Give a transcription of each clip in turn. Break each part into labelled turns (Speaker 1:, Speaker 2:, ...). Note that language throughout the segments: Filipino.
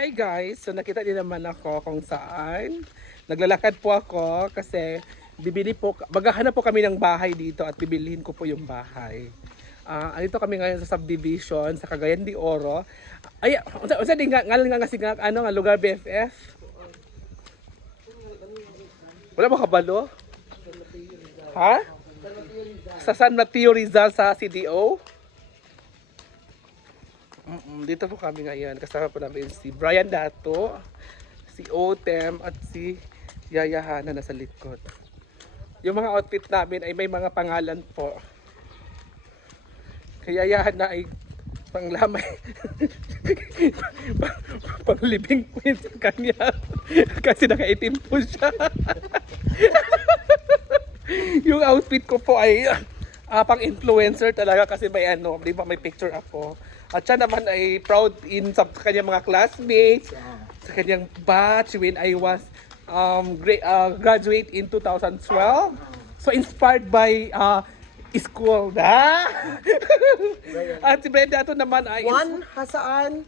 Speaker 1: Hi guys! So nakita niyo naman ako kung saan. Naglalakad po ako kasi bibili po, maghahanap po kami ng bahay dito at bibilihin ko po yung bahay. Ah, andito kami ngayon sa subdivision sa Cagayan de Oro. Ay, unsa unsa di nga nga nga sige ano nga lugar BFF? Wala mo kabalo? Ha? Sa San Mateo Rizal sa CDO? Mm-mm, dito po kami ngayon. Kasama po namin si Brian Dato, si Otem, at si Yaya Hana nasa likod. Yung mga outfit namin ay may mga pangalan po. Kaya Yaya ay panglamay. pang, pang living queen sa kanya. Kasi nakaitim po siya. yung outfit ko po ay ah, pang influencer talaga kasi may ano, di ba may picture ako. At siya naman ay proud in sa kanyang mga classmates, sa kanyang batch when I was um, gra- uh, graduate in 2012. So inspired by uh, school na. At si Brenda ito naman ay
Speaker 2: One, hasaan?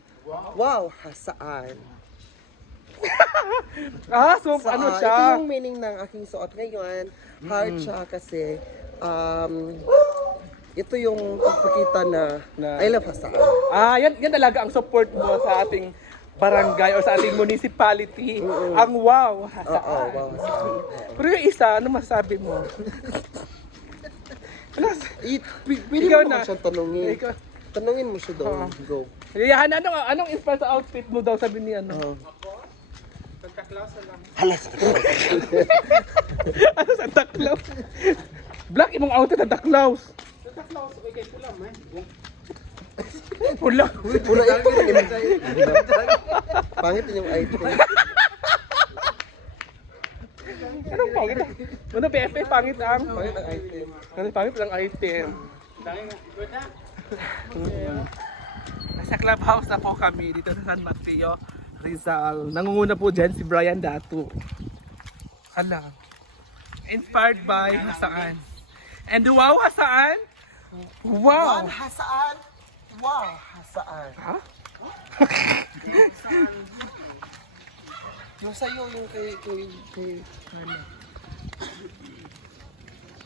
Speaker 2: Wow, hasaan.
Speaker 1: ah, so Sa, ano siya? Ito
Speaker 2: yung meaning ng aking suot ngayon. Hard siya kasi um, ito yung pagpakita na, Na- I love hasaan.
Speaker 1: Ah, yan, yan talaga ang support mo sa ating barangay o sa ating municipality. Ang wow. Oo, wow, hasaan. Pero yung isa, ano masasabi mo?
Speaker 2: Ano? It, p- pwede Ikaw mo na. naman siyang tanungin. Ikaw. Tanungin mo siya doon. Oo. Go.
Speaker 1: Yayahan, anong, anong inspire sa outfit mo daw sabi ni ano? Oo. ano Santa Claus? Black imong outfit Santa Claus.
Speaker 3: Santa Claus, okay kay pula man.
Speaker 1: Pula. Pula ito.
Speaker 2: Pangit yung item.
Speaker 1: Anong pangit? Ano BFF pangit ang?
Speaker 2: Pangit ang item.
Speaker 1: Kasi pangit lang item. Nasa clubhouse na po kami dito sa San Mateo, Rizal. Nangunguna po dyan si Brian Datu. Hala. Inspired by Hasaan. And wow, Hasaan! Wow!
Speaker 2: One, hasaan. Wow, hasaan.
Speaker 1: Ha?
Speaker 3: Yung sa'yo, yung kay, kay, kay, ano.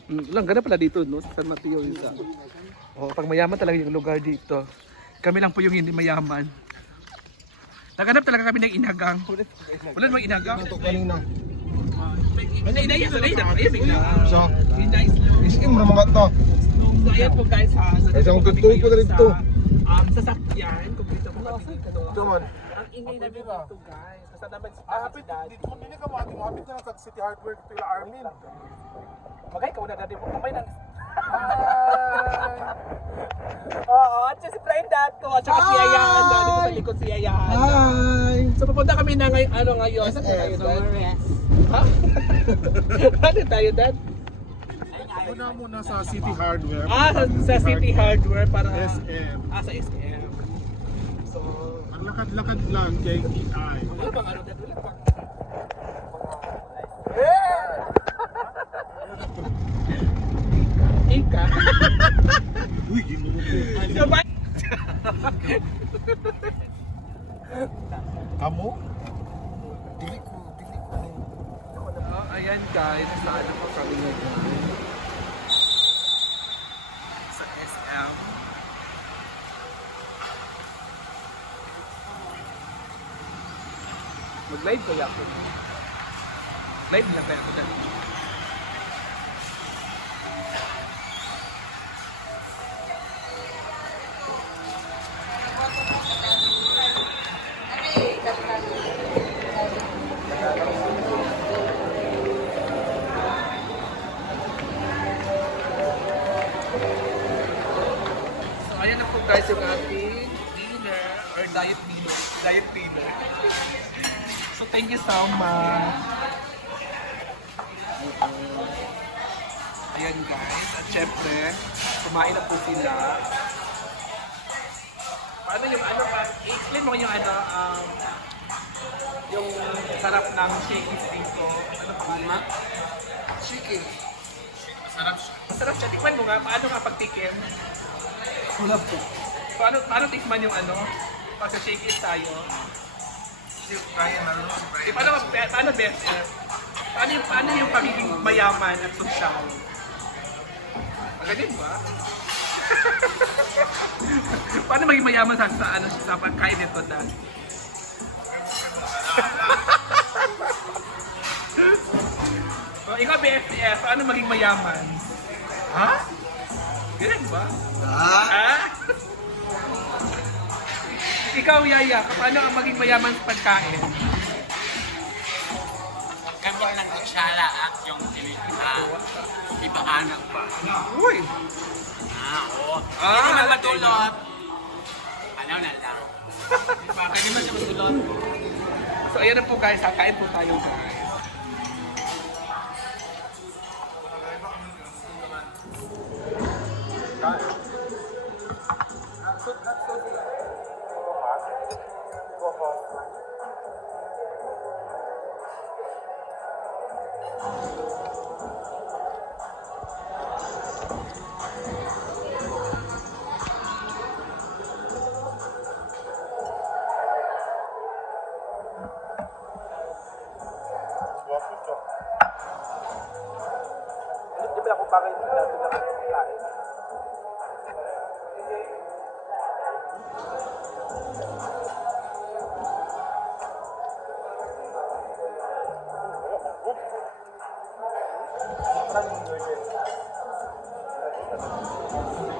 Speaker 1: Mm, lang, ganun pala dito, no? Sa San Mateo, Rizal. Oh, pag mayaman talaga yung lugar dito. Kami lang po yung hindi mayaman. Naghanap talaga kami ng inagang. Wala namang inagang. Ito kanina. Hindi, hindi, hindi, hindi, So,
Speaker 4: hindi, isking mo mga to.
Speaker 1: Ayan po guys ha.
Speaker 4: Kami tutuloy ngayon po na rito. Sa,
Speaker 1: um, sasakyan. Kung dito po kami
Speaker 4: dito. Ito man.
Speaker 1: Ang ingay namin dito guys. Basta naman si Ah, hapit, dito mo ka mo, ating hapit na sa City Hardware dito yung Armin. Magay ka na dati po. Kamay. Hi! Oo, at si Brian Dad ko. At saka si Ayahan. Dito sa likod si Ayahan. Hi! So pupunta kami na ngayon. Ano ngayon?
Speaker 2: Tayo Dad?
Speaker 1: Ha? Ano tayo Dad?
Speaker 4: Una muna sa City Hardware.
Speaker 1: Ah, sa, sa City Hardware para...
Speaker 4: SM.
Speaker 1: Ah, sa SM.
Speaker 4: So, Ang lakad-lakad lang kay KTI. ano bang ano Dad? Wala pa.
Speaker 1: Ika. Uy, ginulo ko. Ba-
Speaker 4: Amo? Dili ko,
Speaker 1: dili ko. Ayan guys, sa ano pa kami ngayon? Sa SM. Mag-live kaya ako. Live lang kaya ako dali. Diet dinner. Diet dinner. so thank you so much. Ayan guys. At syempre, kumain na po sila. Paano yung ano pa? I-explain mo yung ano, um, yung sarap ng shakies dito. Ano pa ba? Chicken. Sarap siya. Masarap siya. Tikman mo nga. Paano nga pagtikim? Love ko. Paano, paano tikman yung ano? Pag sa shakies tayo. Eh, paano, paano best? eh? Paano, yung, paano yung pagiging mayaman at sosyal? Magaling ba? paano maging mayaman sa, sa, ano, sa pagkain nito na? so, ikaw, BFF, paano maging mayaman? Ha? Ganun ba?
Speaker 2: Ha?
Speaker 1: Ikaw, Yaya, paano ang maging mayaman sa pagkain?
Speaker 5: Gamit ng kutsara at yung tinita. Ibaanak
Speaker 1: pa. Uy!
Speaker 5: Ah, oo. Ah, Hindi naman matulot. Ano na lang. Pwede man siya matulot.
Speaker 1: So, ayan na po guys, kakain po tayo guys. sabi ako bakit hindi natin.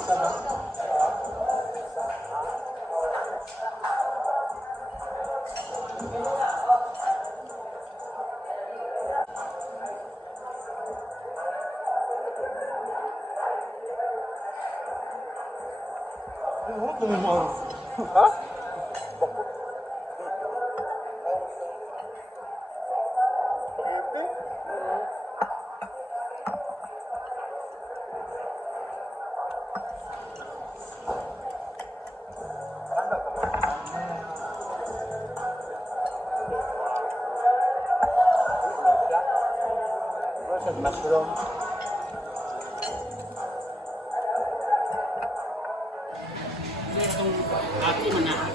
Speaker 1: Thank you. Hein Barcelone. Aku menang.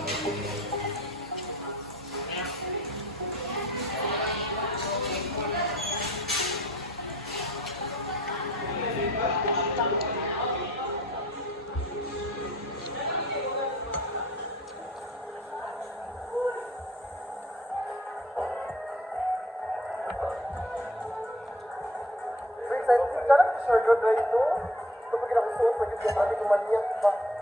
Speaker 1: Saya bisa surga itu, tapi kita harus tahu penyebab hati kematian, Pak.